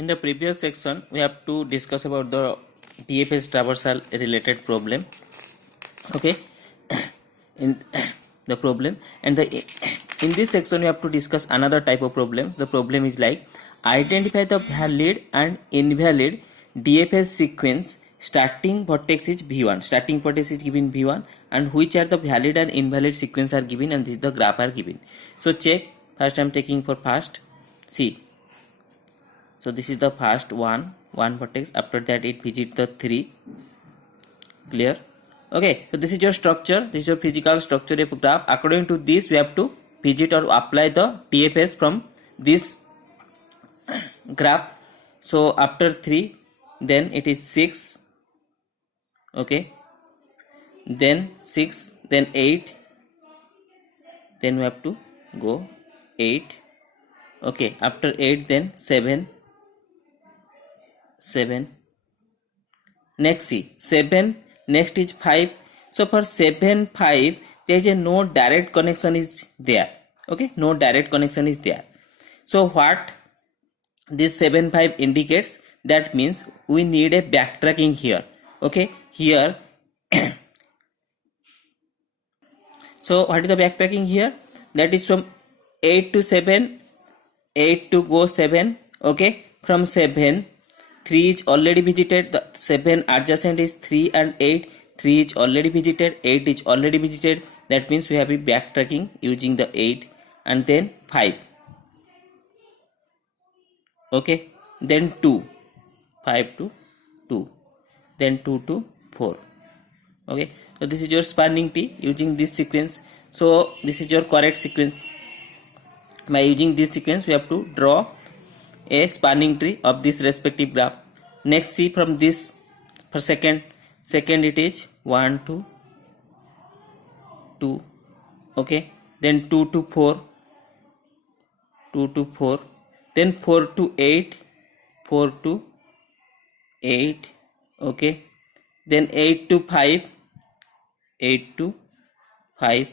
In the previous section, we have to discuss about the TFS traversal related problem. Okay, in the problem and in this section we have to discuss another type of problems. The problem is like identify the valid and invalid DFS sequence. Starting vertex is V1. Starting vertex is given V1, and which are the valid and invalid sequence are given, and this is the graph are given. So check. First I am taking for first. See. So this is the first one vertex. After that it visits the 3. Clear? Okay. So this is your structure. This is your physical structure of a graph. According to this, we have to visit or apply the TFS from this graph. So after 3, then it is 6. Okay. Then 6, then 8. Then we have to go 8. Okay. After 8, then 7. Next see 7. Next is 5. So for 7 5 there is a no direct connection is there. Okay, no direct connection is there. So what this 7 5 indicates, that means we need a backtracking here. Okay, here so what is the backtracking here? That is from 8 to 7, 8 to go 7. Okay, from 7 3 is already visited. The 7 adjacent is 3 and 8. 3 is already visited. 8 is already visited. That means we have a backtracking using the 8 and then 5. Okay. Then 2. 5 to 2. Then 2 to 4. Okay. So this is your spanning tree using this sequence. So this is your correct sequence. By using this sequence, we have to draw a spanning tree of this respective graph. Next see from this for second it is 1 to 2. Okay, then 2 to 4, 2 to 4, then 4 to 8, 4 to 8. Okay, then 8 to 5, 8 to 5.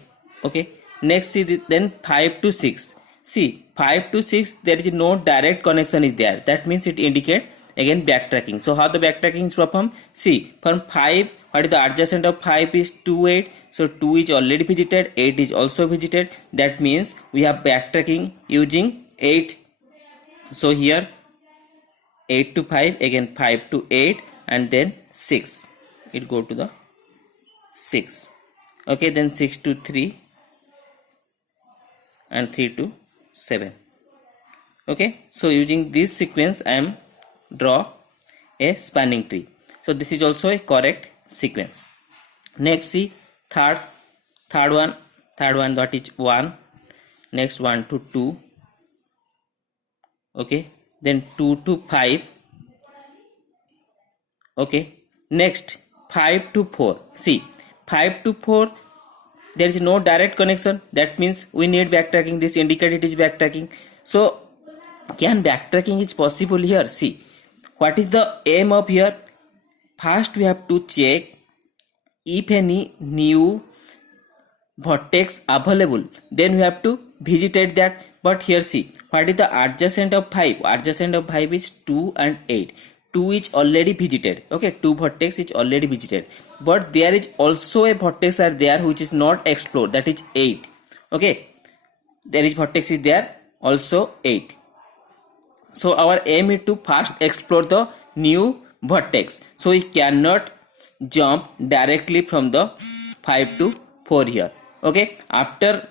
Okay, next see then 5 to 6. See 5 to 6 there is no direct connection is there. That means it indicates again backtracking. So how the backtracking is performed? See from 5, what is the adjacent of 5 is 2 8. So 2 is already visited, 8 is also visited. That means we have backtracking using 8. So here 8 to 5, again 5 to 8, and then 6. It go to the 6. Okay, then 6 to 3 and 3 to 7. Okay, so using this sequence I am draw a spanning tree. So this is also a correct sequence. Next see third one, that is 1. Next 1 to 2. Okay, then 2 to 5. Okay, next 5 to 4. See 5 to 4 there is no direct connection. That means we need backtracking. This indicate it is backtracking. So can backtracking is possible here? See what is the aim of here? First we have to check if any new vertex available, then we have to visited that. But here see what is the adjacent of 5? Adjacent of 5 is 2 and 8. 2 is already visited. Okay, 2 vertex is already visited, but there is also a vertex are there which is not explored, that is 8. Okay, there is vertex is there also 8. So our aim is to first explore the new vertex. So we cannot jump directly from the 5 to 4 here. Okay, after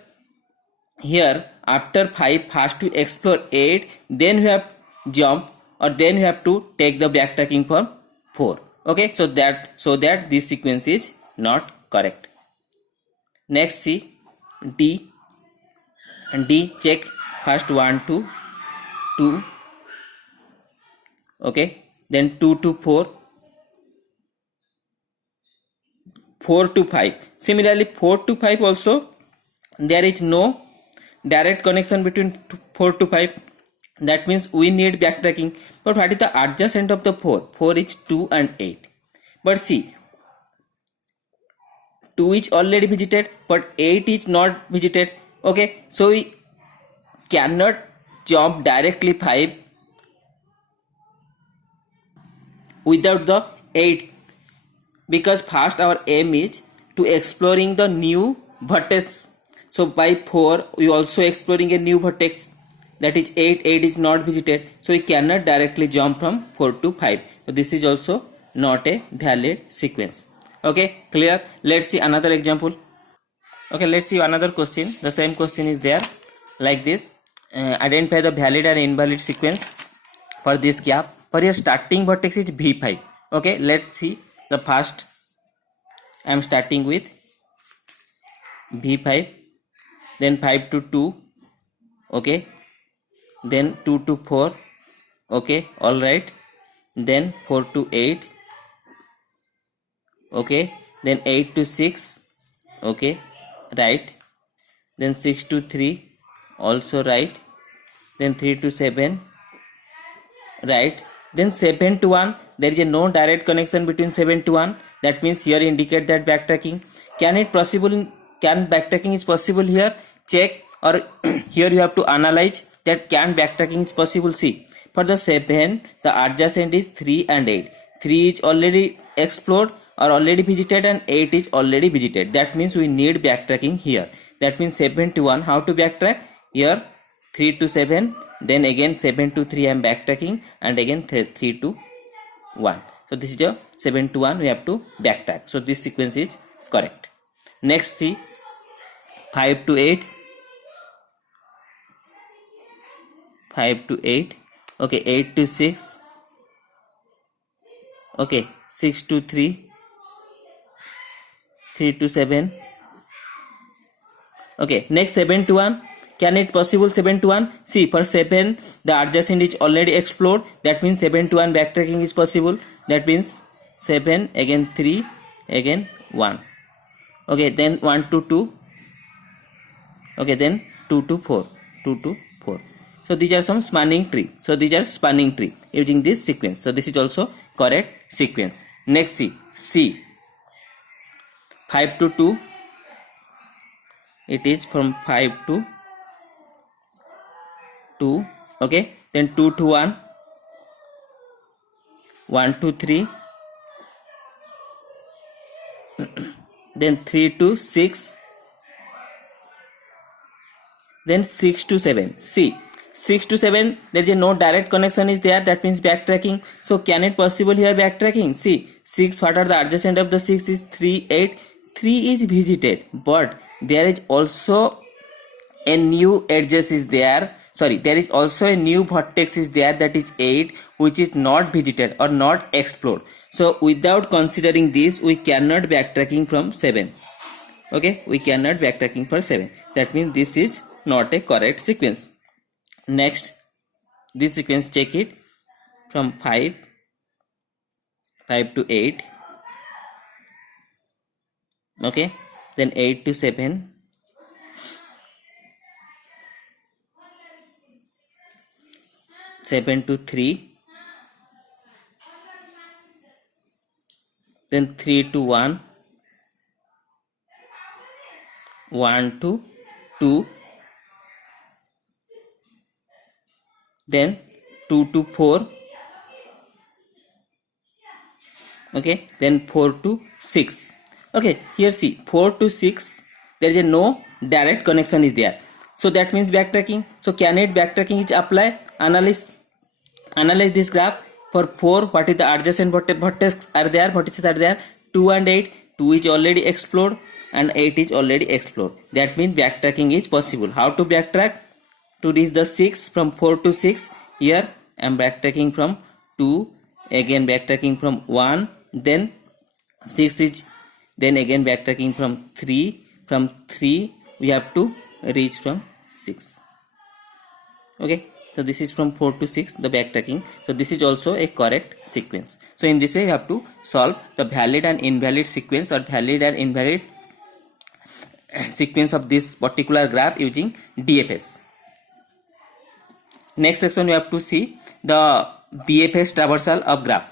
5 first to explore 8, then we have jump, or then we have to take the backtracking from 4. Okay, so that this sequence is not correct. Next see D, and D check first 1 to 2. Okay, then 2 to 4, 4 to 5. Similarly 4 to 5 also there is no direct connection between 4 to 5. That means we need backtracking. But what is the adjacent of the 4? 4 is 2 and 8. But see 2 is already visited, but 8 is not visited. Okay, so we cannot jump directly 5 without the 8, because first our aim is to exploring the new vertex. So by 4 we also exploring a new vertex, that is 8. 8 is not visited, so we cannot directly jump from 4 to 5. So this is also not a valid sequence. Okay, clear? Let's see another example. Okay, let's see another question. The same question is there like this. Identify the valid and invalid sequence for this gap. For your starting vertex is V5. Okay, let's see the first. I am starting with V5, then 5 to 2. Okay, then 2 to 4. Okay, all right. Then 4 to 8. Okay, then 8 to 6. Okay, right. Then 6 to 3, also right. Then 3 to 7, right. Then 7 to 1, there is a no direct connection between 7 to 1. That means here indicate that backtracking. Can backtracking is possible here? Check, or here you have to analyze that can backtracking is possible. See, for the 7, the adjacent is 3 and 8. 3 is already explored or already visited, and 8 is already visited. That means we need backtracking here. That means 7 to 1. How to backtrack? Here 3 to 7, then again 7 to 3 I am backtracking, and again 3 to 1. So this is your 7 to 1 we have to backtrack. So this sequence is correct. Next, see 5 to 8. 5 to 8. Okay, 8 to 6. Okay, 6 to 3. 3 to 7. Okay, next 7 to 1. Can it possible 7 to 1? See, for 7 the adjacent is already explored. That means 7 to 1 backtracking is possible. That means 7, again 3, again 1. Okay, then 1 to 2. Okay, then 2 to 4. 2 to 4. So these are some spanning tree. So these are spanning tree using this sequence. So this is also correct sequence. Next, see 5 to 2. It is from 5 to 2. Okay, then 2 to 1. 1 to 3. Then 3 to 6. Then 6 to 7. See, 6 to 7, there is no direct connection is there. That means backtracking. So can it possible here backtracking? See, 6, what are the adjacent of the 6 is 3, 8. 3 is visited, but there is also a new edges is there. Sorry, there is also a new vertex is there, that is 8, which is not visited or not explored. So without considering this, we cannot backtracking from 7. Okay, we cannot backtracking for 7. That means this is not a correct sequence. Next, this sequence, check it from 5 to 8. Okay, then 8 to 7. 7 to 3. Then 3 to 1. 1 to 2. Then 2 to 4. Okay, then 4 to 6. Okay, here see 4 to 6, there is a no direct connection is there. So that means backtracking. So can it backtracking is apply? Analyze this graph. For 4, what is the adjacent vertex are there? Vertices are there 2 and 8. 2 is already explored and 8 is already explored. That means backtracking is possible. How to backtrack? To reach the 6, from 4 to 6. Here I am backtracking from 2, again backtracking from 1, then 6 is, then again backtracking from 3. From 3 we have to reach from 6. Okay, so this is from 4 to 6 the backtracking. So this is also a correct sequence. So in this way we have to solve the valid and invalid sequence or valid and invalid sequence of this particular graph using DFS. Next section we have to see the BFS traversal of graph.